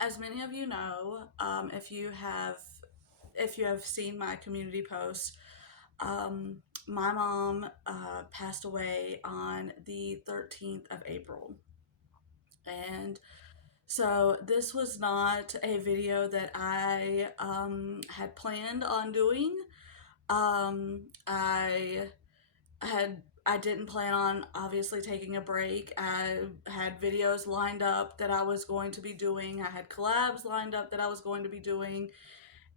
as many of you know, if you have seen my community posts, my mom passed away on the 13th of April. And so this was not a video that I had planned on doing. I I didn't plan on obviously taking a break. I had videos lined up that I was going to be doing. I had collabs lined up that I was going to be doing.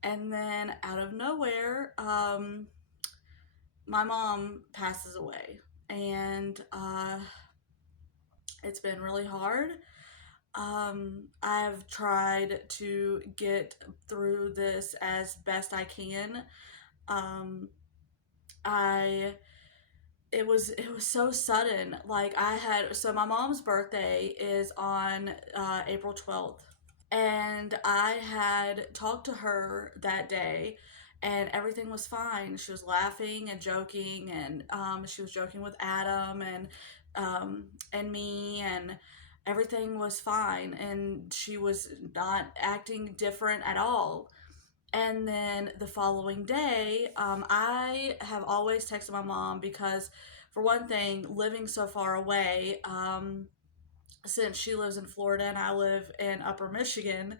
And then out of nowhere, my mom passes away. And it's been really hard. I've tried to get through this as best I can. Um, I it was so sudden. Like I had so my mom's birthday is on April 12th, and I had talked to her that day, and everything was fine. She was laughing and joking, and she was joking with Adam and me, and everything was fine. And she was not acting different at all. And then the following day, I have always texted my mom because, for one thing, living so far away, since she lives in Florida and I live in Upper Michigan,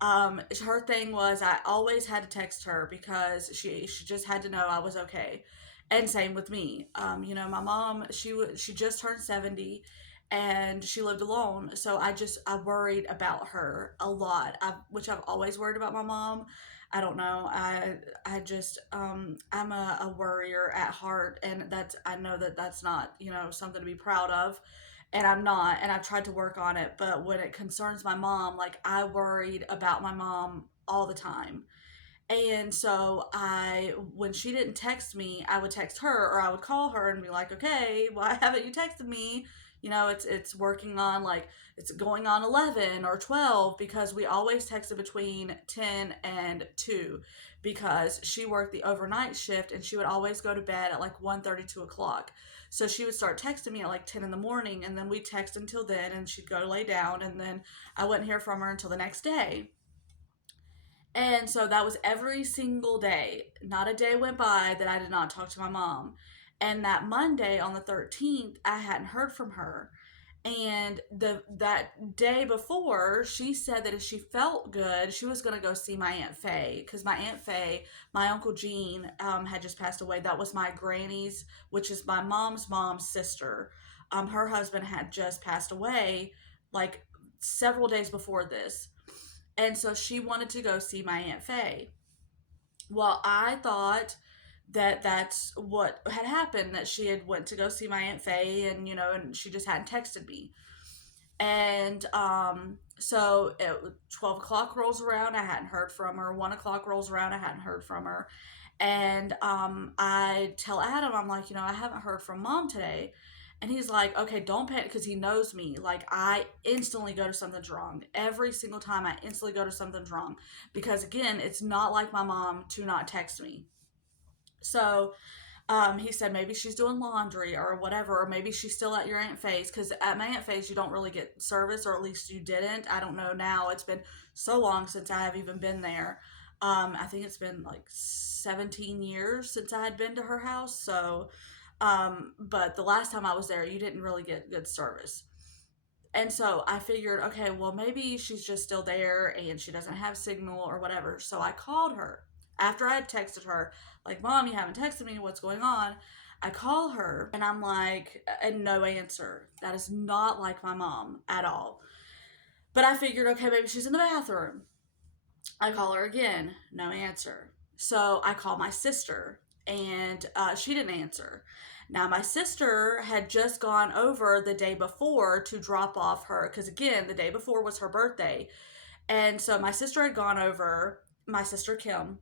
her thing was I always had to text her because she just had to know I was okay, and same with me. My mom, she just turned 70, and she lived alone, so I worried about her a lot. Which I've always worried about my mom. I don't know. I just I'm a worrier at heart, and I know that that's not something to be proud of, and I'm not, and I've tried to work on it. But when it concerns my mom, like I worried about my mom all the time. And so when she didn't text me, I would text her or I would call her and be like, okay, why haven't you texted me? It's working on like it's going on 11 or 12 because we always texted between 10 and 2 because she worked the overnight shift and she would always go to bed at like 1:30, 2 o'clock. So she would start texting me at like 10 in the morning, and then we'd text until then, and she'd go lay down, and then I wouldn't hear from her until the next day. And so that was every single day. Not a day went by that I did not talk to my mom. And that Monday on the 13th, I hadn't heard from her. And that day before, she said that if she felt good, she was going to go see my Aunt Faye. Because my Aunt Faye, my Uncle Gene, had just passed away. That was my granny's, which is my mom's sister. Her husband had just passed away like several days before this. And so she wanted to go see my Aunt Faye. Well, I thought that that's what had happened, that she had went to go see my Aunt Faye, and and she just hadn't texted me. And 12 o'clock rolls around, I hadn't heard from her. 1 o'clock rolls around, I hadn't heard from her. And I tell Adam, I'm like, I haven't heard from mom today. And he's like, okay, don't panic, because he knows me. Like, I instantly go to something's wrong. Every single time I instantly go to something's wrong. Because, again, it's not like my mom to not text me. So he said maybe she's doing laundry or whatever, or maybe she's still at your Aunt Faye's, because at my Aunt Faye's you don't really get service, or at least you didn't. I don't know now. It's been so long since I have even been there. I think it's been like 17 years since I had been to her house. So, but the last time I was there, you didn't really get good service. And so I figured, okay, well, maybe she's just still there and she doesn't have signal or whatever. So I called her after I had texted her, like, Mom, you haven't texted me. What's going on? I call her and I'm like, and no answer. That is not like my mom at all. But I figured, okay, maybe she's in the bathroom. I call her again, no answer. So I call my sister, and she didn't answer. Now, my sister had just gone over the day before to drop off her, because again, the day before was her birthday. And so my sister had gone over, my sister Kim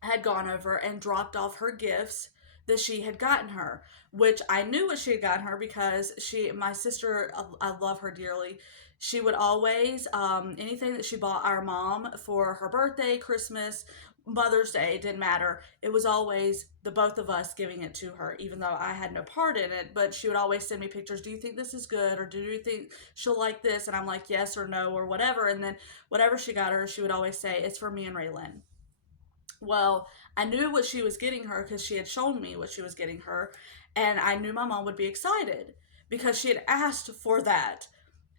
had gone over and dropped off her gifts that she had gotten her, which I knew what she had gotten her because my sister, I love her dearly. She would always, anything that she bought our mom for her birthday, Christmas, Mother's Day, it didn't matter. It was always the both of us giving it to her, even though I had no part in it. But she would always send me pictures. Do you think this is good? Or do you think she'll like this? And I'm like, yes or no or whatever. And then whatever she got her, she would always say, it's for me and Raylan. Well, I knew what she was getting her because she had shown me what she was getting her. And I knew my mom would be excited because she had asked for that.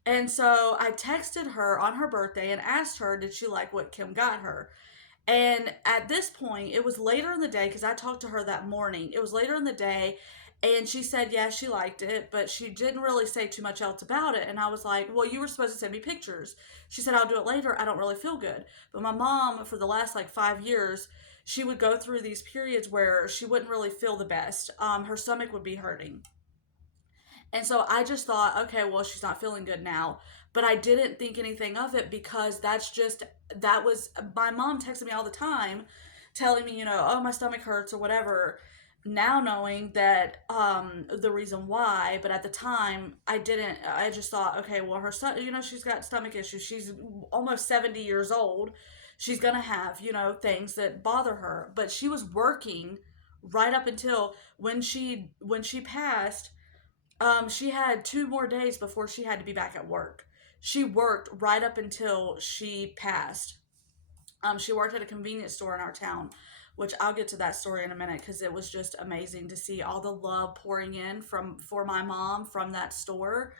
And so I texted her on her birthday and asked her, did she like what Kim got her? And at this point, it was later in the day because I talked to her that morning. It was later in the day, and she said, yeah, she liked it, but she didn't really say too much else about it. And I was like, well, you were supposed to send me pictures. She said, I'll do it later. I don't really feel good. But my mom, for the last like 5 years, she would go through these periods where she wouldn't really feel the best. Her stomach would be hurting. And so I just thought, okay, well, she's not feeling good now. But I didn't think anything of it because that was, my mom texted me all the time telling me, oh, my stomach hurts or whatever. Now knowing that the reason why, but at the time I didn't, I just thought, okay, well, she's got stomach issues. She's almost 70 years old. She's going to have, things that bother her. But she was working right up until when she passed. She had 2 more days before she had to be back at work. She worked right up until she passed. She worked at a convenience store in our town, which I'll get to that story in a minute because it was just amazing to see all the love pouring in for my mom from that store.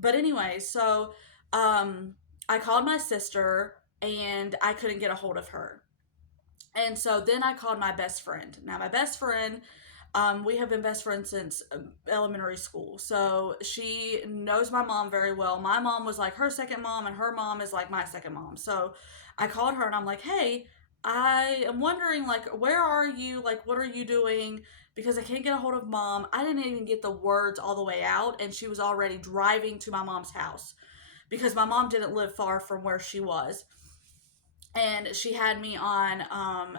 But anyway, so I called my sister and I couldn't get a hold of her. And so then I called my best friend. Now, my best friend, we have been best friends since elementary school. So she knows my mom very well. My mom was like her second mom, and her mom is like my second mom. So I called her and I'm like, hey, I am wondering, like, where are you? Like, what are you doing? Because I can't get a hold of mom. I didn't even get the words all the way out, and she was already driving to my mom's house because my mom didn't live far from where she was, and she had me on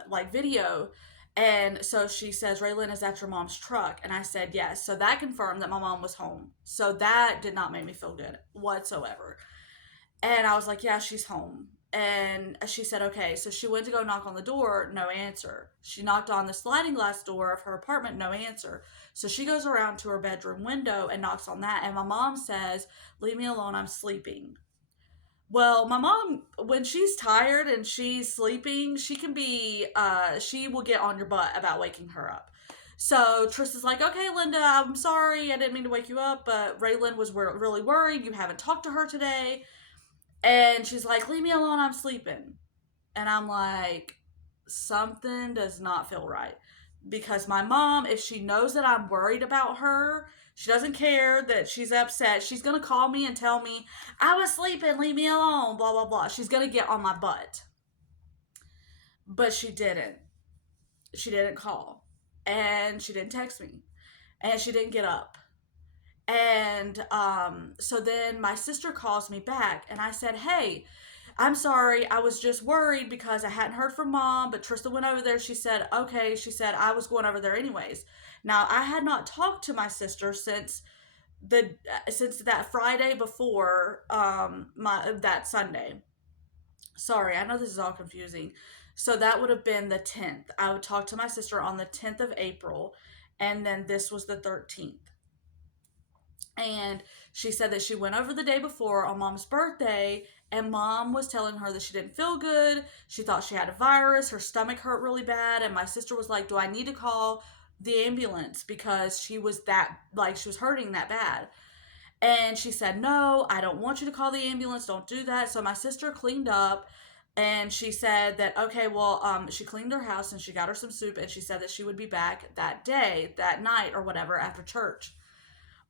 like video. And so she says, Raylan, is that your mom's truck? And I said yes. So that confirmed that my mom was home. So that did not make me feel good whatsoever. And I was like, yeah, she's home. And she said, okay. So she went to go knock on the door, no answer. She knocked on the sliding glass door of her apartment, no answer. So she goes around to her bedroom window and knocks on that. And my mom says, leave me alone, I'm sleeping. Well, my mom, when she's tired and she's sleeping, she will get on your butt about waking her up. So Trista's like, okay, Linda, I'm sorry. I didn't mean to wake you up, but Raylan was really worried. You haven't talked to her today. And she's like, leave me alone. I'm sleeping. And I'm like, something does not feel right. Because my mom, if she knows that I'm worried about her, she doesn't care that she's upset. She's going to call me and tell me, I was sleeping, leave me alone, blah, blah, blah. She's going to get on my butt. But she didn't. She didn't call. And she didn't text me. And she didn't get up. And so then my sister calls me back, and I said, hey, I'm sorry. I was just worried because I hadn't heard from mom, but Trista went over there. She said, okay. She said, I was going over there anyways. Now, I had not talked to my sister the since that Friday before my that Sunday. Sorry, I know this is all confusing. So that would have been the 10th. I would talk to my sister on the 10th of April, and then this was the 13th. And she said that she went over the day before on mom's birthday, and mom was telling her that she didn't feel good. She thought she had a virus. Her stomach hurt really bad. And my sister was like, do I need to call the ambulance? Because she was she was hurting that bad. And she said, no, I don't want you to call the ambulance. Don't do that. So my sister cleaned up, and she said that, okay, well, she cleaned her house and she got her some soup, and she said that she would be back that day, that night or whatever after church.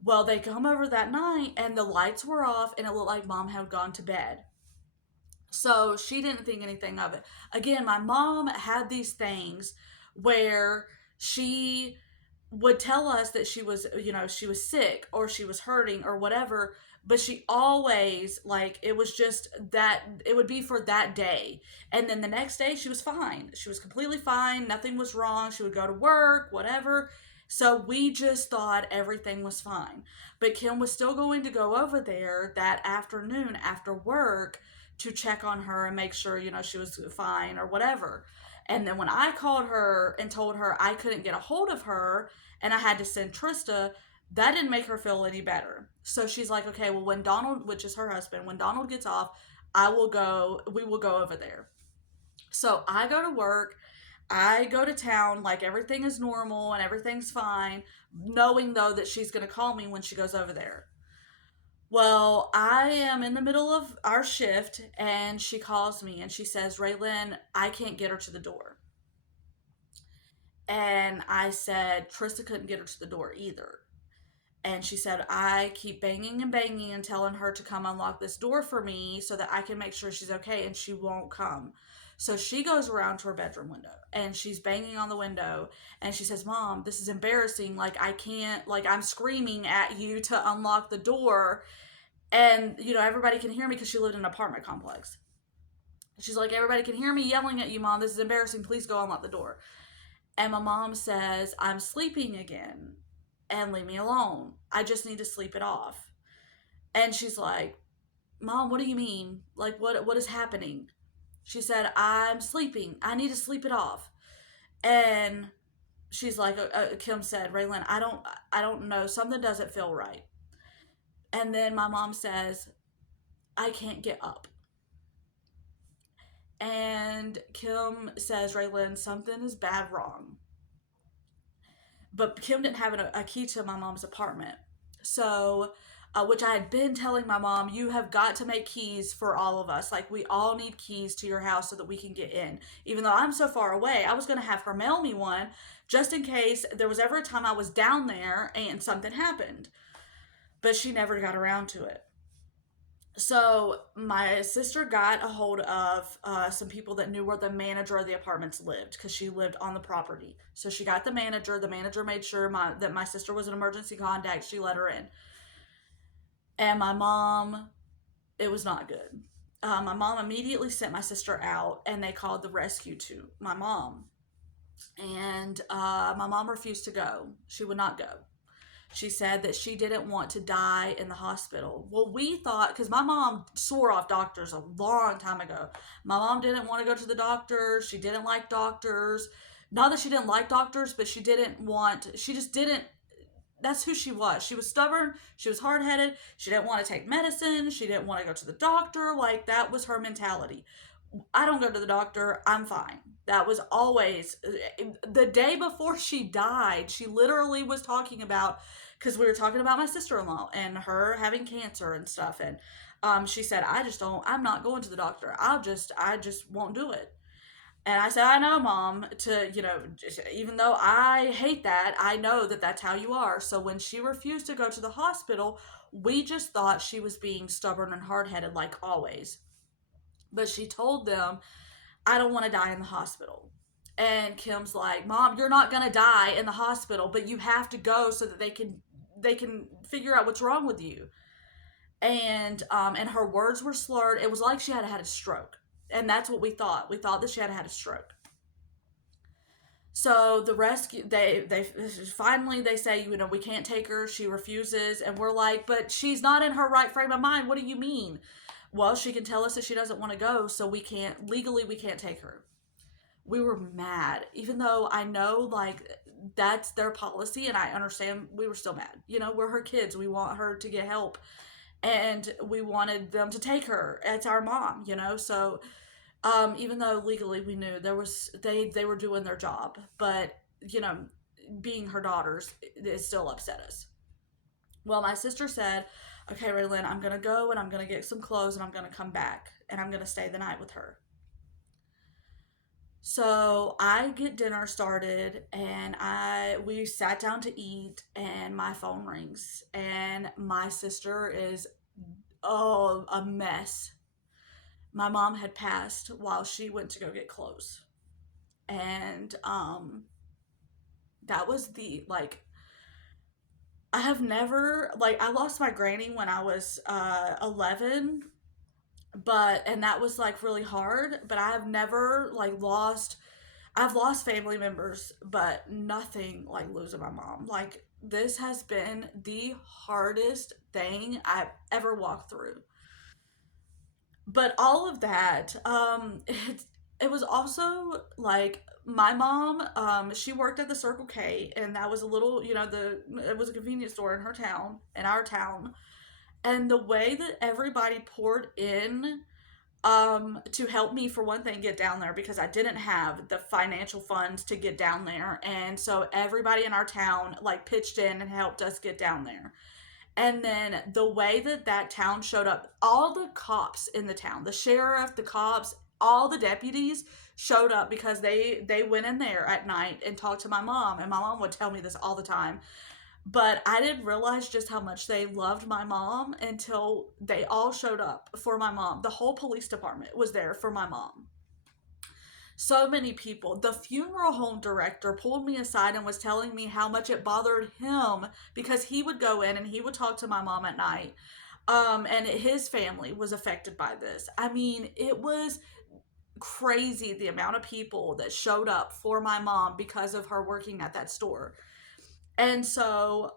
Well, they come over that night and the lights were off and it looked like mom had gone to bed. So she didn't think anything of it. Again, my mom had these things where she would tell us that she was sick or she was hurting or whatever, but she always, like, it was just that it would be for that day. And then the next day she was fine. She was completely fine. Nothing was wrong. She would go to work, whatever. So we just thought everything was fine. But Kim was still going to go over there that afternoon after work to check on her and make sure, she was fine or whatever. And then when I called her and told her I couldn't get a hold of her and I had to send Trista, that didn't make her feel any better. So she's like, okay, well, when Donald, which is her husband, when Donald gets off, we will go over there. So I go to work, I go to town like everything is normal and everything's fine, knowing though that she's going to call me when she goes over there. Well, I am in the middle of our shift and she calls me and she says, Raylan, I can't get her to the door. And I said, Trista couldn't get her to the door either. And she said, I keep banging and banging and telling her to come unlock this door for me so that I can make sure she's okay, and she won't come. So she goes around to her bedroom window and she's banging on the window and she says, Mom, this is embarrassing. Like, I can't, like, I'm screaming at you to unlock the door. And, everybody can hear me because she lived in an apartment complex. She's like, everybody can hear me yelling at you, Mom. This is embarrassing. Please go unlock the door. And my mom says, I'm sleeping again and leave me alone. I just need to sleep it off. And she's like, Mom, what do you mean? Like, what is happening? She said, I'm sleeping. I need to sleep it off. And she's like, Kim said, Raylan, I don't know. Something doesn't feel right. And then my mom says, I can't get up. And Kim says, Raylan, something is bad wrong. But Kim didn't have a key to my mom's apartment. So, which I had been telling my mom, you have got to make keys for all of us. Like, we all need keys to your house so that we can get in. Even though I'm so far away, I was going to have her mail me one just in case there was ever a time I was down there and something happened. But she never got around to it. So my sister got a hold of some people that knew where the manager of the apartments lived because she lived on the property. So she got the manager. The manager made sure that my sister was an emergency contact. She let her in. And my mom, it was not good. My mom immediately sent my sister out, and they called the rescue to my mom. And my mom refused to go. She would not go. She said that she didn't want to die in the hospital. Well, we thought, because my mom swore off doctors a long time ago. My mom didn't want to go to the doctor. She didn't like doctors. Not that she didn't like doctors, but she just didn't, that's who she was. She was stubborn. She was hard headed. She didn't want to take medicine. She didn't want to go to the doctor. Like, that was her mentality. I don't go to the doctor. I'm fine. That was always the day before she died. She literally was talking about, because we were talking about my sister-in-law and her having cancer and stuff. And she said, I'm not going to the doctor. I just won't do it. And I said, I know, Mom, even though I hate that, I know that that's how you are. So when she refused to go to the hospital, we just thought she was being stubborn and hard-headed like always. But she told them, I don't want to die in the hospital. And Kim's like, Mom, you're not going to die in the hospital, but you have to go so that they can figure out what's wrong with you. And her words were slurred. It was like she had a stroke. And that's what we thought. We thought that she had a stroke. So the rescue, they finally they say, we can't take her. She refuses, and we're like, but she's not in her right frame of mind. What do you mean? Well, she can tell us that she doesn't want to go, so we can't take her. We were mad, even though I know like that's their policy, and I understand. We were still mad. We're her kids. We want her to get help, and we wanted them to take her. It's our mom. So even though legally we knew they were doing their job, but being her daughters, it still upset us. Well, my sister said, okay, Raylan, I'm going to go and I'm going to get some clothes and I'm going to come back and I'm going to stay the night with her. So I get dinner started and we sat down to eat and my phone rings and my sister is a mess. My mom had passed while she went to go get clothes. And that was the like I have never I lost my granny when I was 11, and that was like really hard, but I have never I've lost family members, but nothing like losing my mom. Like, this has been the hardest thing I've ever walked through. But all of that, it was also like my mom, she worked at the Circle K, and that was a little, it was a convenience store in her town, in our town. And the way that everybody poured in to help me, for one thing, get down there, because I didn't have the financial funds to get down there. And so everybody in our town like pitched in and helped us get down there. And then the way that that town showed up, all the cops in the town, the sheriff, the cops, all the deputies showed up because they went in there at night and talked to my mom, and my mom would tell me this all the time. But I didn't realize just how much they loved my mom until they all showed up for my mom. The whole police department was there for my mom. So many people. The funeral home director pulled me aside and was telling me how much it bothered him because he would go in and he would talk to my mom at night. And his family was affected by this. I mean, it was crazy the amount of people that showed up for my mom because of her working at that store. And so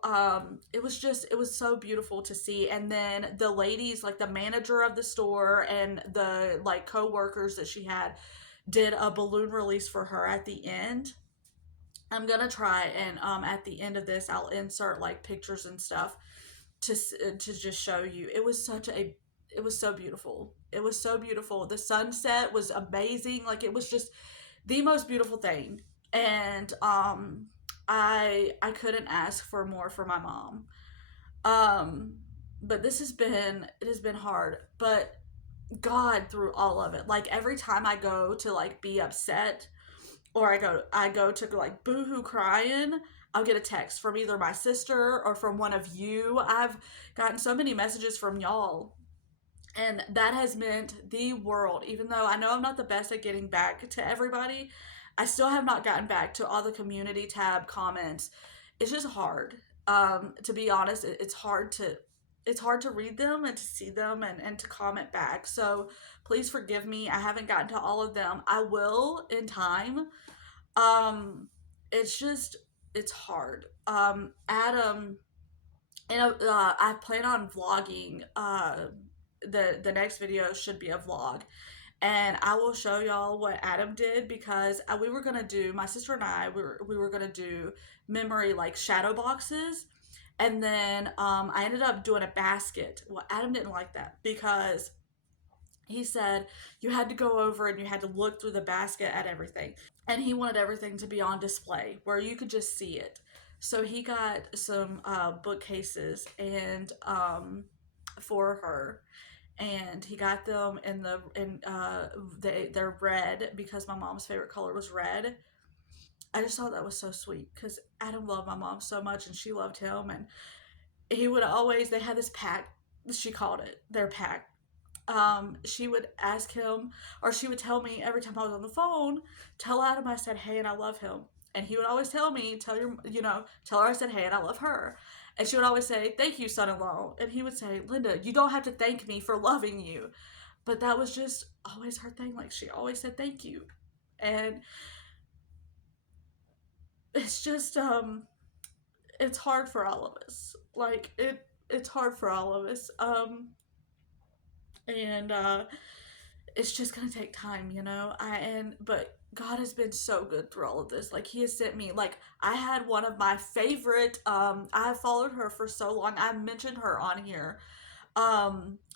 it was so beautiful to see. And then the ladies, like the manager of the store and the like co-workers that she had, did a balloon release for her at the end. I'm gonna try and at the end of this I'll insert like pictures and stuff to just show you. It was so beautiful. It was so beautiful. The sunset was amazing. Like it was just the most beautiful thing. And I couldn't ask for more for my mom. Um but it has been hard. But God, through all of it, like every time I go to like be upset, or I go to like boohoo crying, I'll get a text from either my sister or from one of you. I've gotten so many messages from y'all, and that has meant the world. Even though I know I'm not the best at getting back to everybody, I still have not gotten back to all the community tab comments. It's just hard. To be honest, it's hard to read them and to see them and to comment back. So please forgive me. I haven't gotten to all of them. I will in time. Um, it's just it's hard. Adam, I plan on vlogging. The next video should be a vlog, and I will show y'all what Adam did, because we were gonna do, my sister and I, we were gonna do memory like shadow boxes, and then I ended up doing a basket. Well, Adam didn't like that because he said you had to go over and you had to look through the basket at everything, and he wanted everything to be on display where you could just see it. So he got some bookcases and for her, and he got them they're red because my mom's favorite color was red. I just thought that was so sweet because Adam loved my mom so much and she loved him, and he would always, they had this pack, she called it their pack. She would ask him, or she would tell me every time I was on the phone, tell Adam I said hey and I love him. And he would always tell me, tell her I said hey and I love her. And she would always say, thank you, son in law. And he would say, Linda, you don't have to thank me for loving you. But that was just always her thing. Like, she always said thank you. And it's just, it's hard for all of us. It's hard for all of us. And it's just gonna take time, but God has been so good through all of this. Like, he has sent me, like, I had one of my favorite, I have followed her for so long. I've mentioned her on here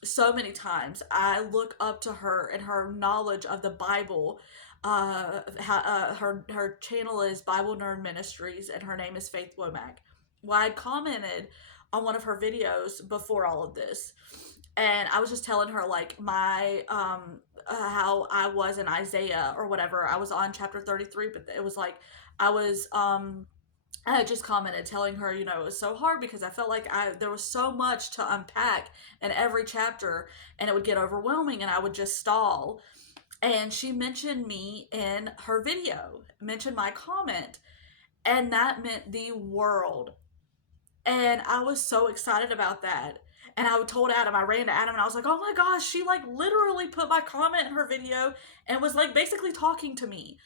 so many times. I look up to her and her knowledge of the Bible. Her channel is Bible Nerd Ministries, and her name is Faith Womack. Well, I commented on one of her videos before all of this, and I was just telling her like my how I was in Isaiah or whatever. I was on chapter 33, but it was like I was I had just commented telling her, it was so hard because I felt like there was so much to unpack in every chapter, and it would get overwhelming and I would just stall. And she mentioned me in her video, mentioned my comment, and that meant the world. And I was so excited about that. And I told Adam, I ran to Adam and I was like, oh my gosh, she like literally put my comment in her video and was like basically talking to me.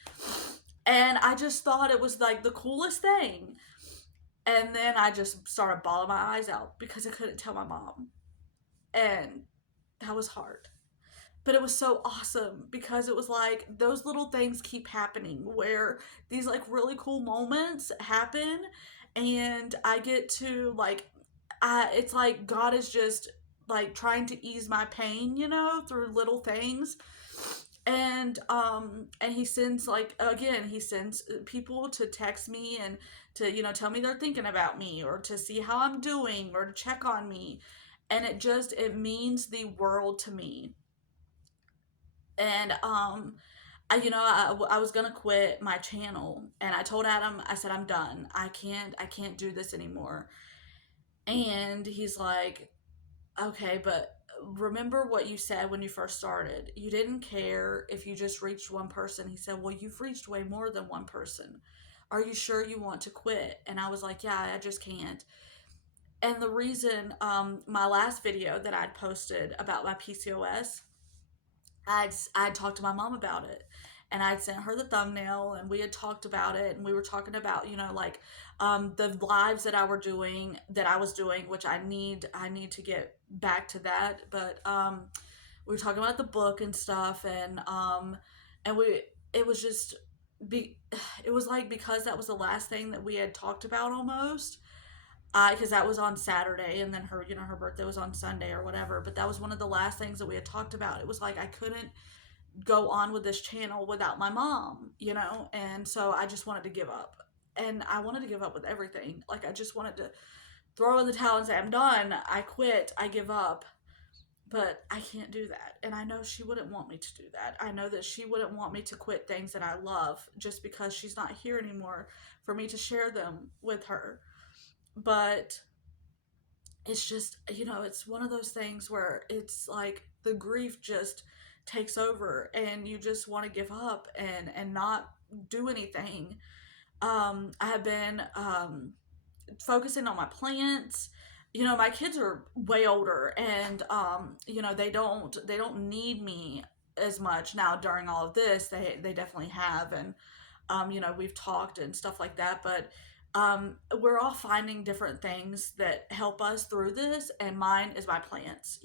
And I just thought it was like the coolest thing. And then I just started bawling my eyes out because I couldn't tell my mom. And that was hard. but it was so awesome because it was like those little things keep happening where these like really cool moments happen, and I get to like, it's like God is just like trying to ease my pain, through little things. And he sends, like, again, he sends people to text me and to, tell me they're thinking about me, or to see how I'm doing, or to check on me. And it means the world to me. And I was gonna quit my channel, and I told Adam, I said, I'm done. I can't do this anymore. And he's like, okay, but remember what you said when you first started. You didn't care if you just reached one person. He said, well, you've reached way more than one person. Are you sure you want to quit? And I was like, yeah, I just can't. And the reason, my last video that I'd posted about my PCOS, I'd talked to my mom about it, and I'd sent her the thumbnail, and we had talked about it, and we were talking about, like, the lives that I was doing, which I need to get back to that. But we were talking about the book and stuff, and we it was just be it was like, because that was the last thing that we had talked about, almost. Because that was on Saturday, and then her birthday was on Sunday or whatever. But that was one of the last things that we had talked about. It was like I couldn't go on with this channel without my mom. And so I just wanted to give up. And I wanted to give up with everything. Like, I just wanted to throw in the towel and say, I'm done. I quit. I give up. But I can't do that. And I know she wouldn't want me to do that. I know that she wouldn't want me to quit things that I love just because she's not here anymore for me to share them with her. But it's just, it's one of those things where it's like the grief just takes over, and you just want to give up and not do anything. I have been focusing on my plants. My kids are way older, and they don't need me as much now during all of this. They definitely have. And we've talked and stuff like that. But we're all finding different things that help us through this, and mine is my plants.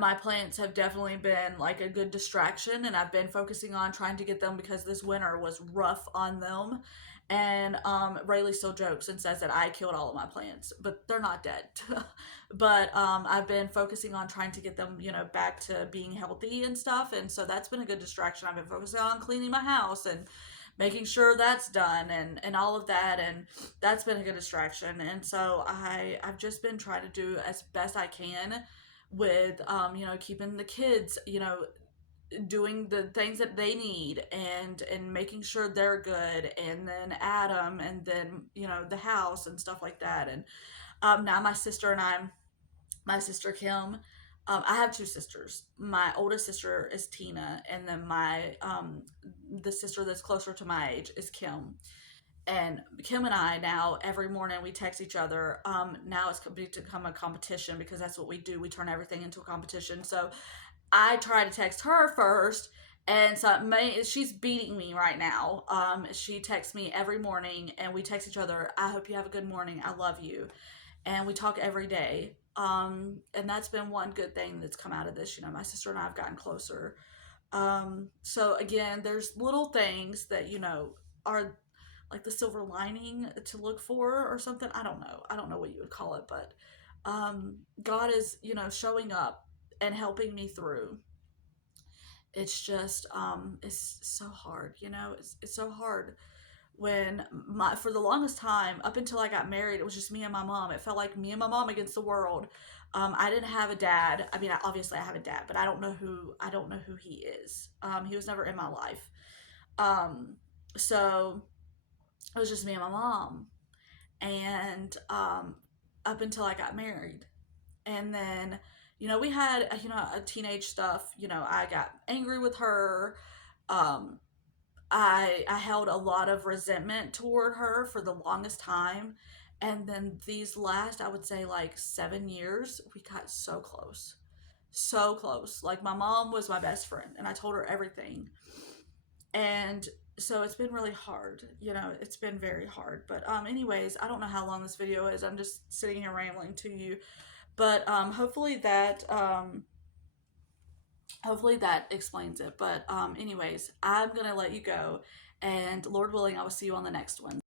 My plants have definitely been like a good distraction, and I've been focusing on trying to get them, because this winter was rough on them. And Rayleigh still jokes and says that I killed all of my plants, but they're not dead. But I've been focusing on trying to get them, back to being healthy and stuff, and so that's been a good distraction. I've been focusing on cleaning my house and making sure that's done, and all of that, and that's been a good distraction. And so I've just been trying to do as best I can with keeping the kids, doing the things that they need, and making sure they're good, and then Adam, and then the house and stuff like that. And now my sister Kim, I have two sisters. My oldest sister is Tina, and then the sister that's closer to my age is Kim. And Kim and I, now every morning we text each other. Now it's become a competition, because that's what we do. We turn everything into a competition. So I try to text her first, and so she's beating me right now. She texts me every morning, and we text each other, I hope you have a good morning, I love you. And we talk every day. And that's been one good thing that's come out of this. My sister and I have gotten closer. So again, there's little things that, are like the silver lining to look for, or something. I don't know what you would call it. But God is, showing up and helping me through. It's just, it's so hard. It's so hard when for the longest time, up until I got married, it was just me and my mom. It felt like me and my mom against the world. I didn't have a dad. I mean, obviously I have a dad, but I don't know who he is. He was never in my life. Um, so it was just me and my mom. And up until I got married. And then, we had, a teenage stuff. I got angry with her. Um, I held a lot of resentment toward her for the longest time. And then these last, I would say, like 7 years, we got so close. So close. Like, my mom was my best friend, and I told her everything. And so it's been really hard. It's been very hard. But anyways, I don't know how long this video is. I'm just sitting here rambling to you. But hopefully that Hopefully that explains it. But anyways, I'm gonna let you go, and Lord willing, I will see you on the next one.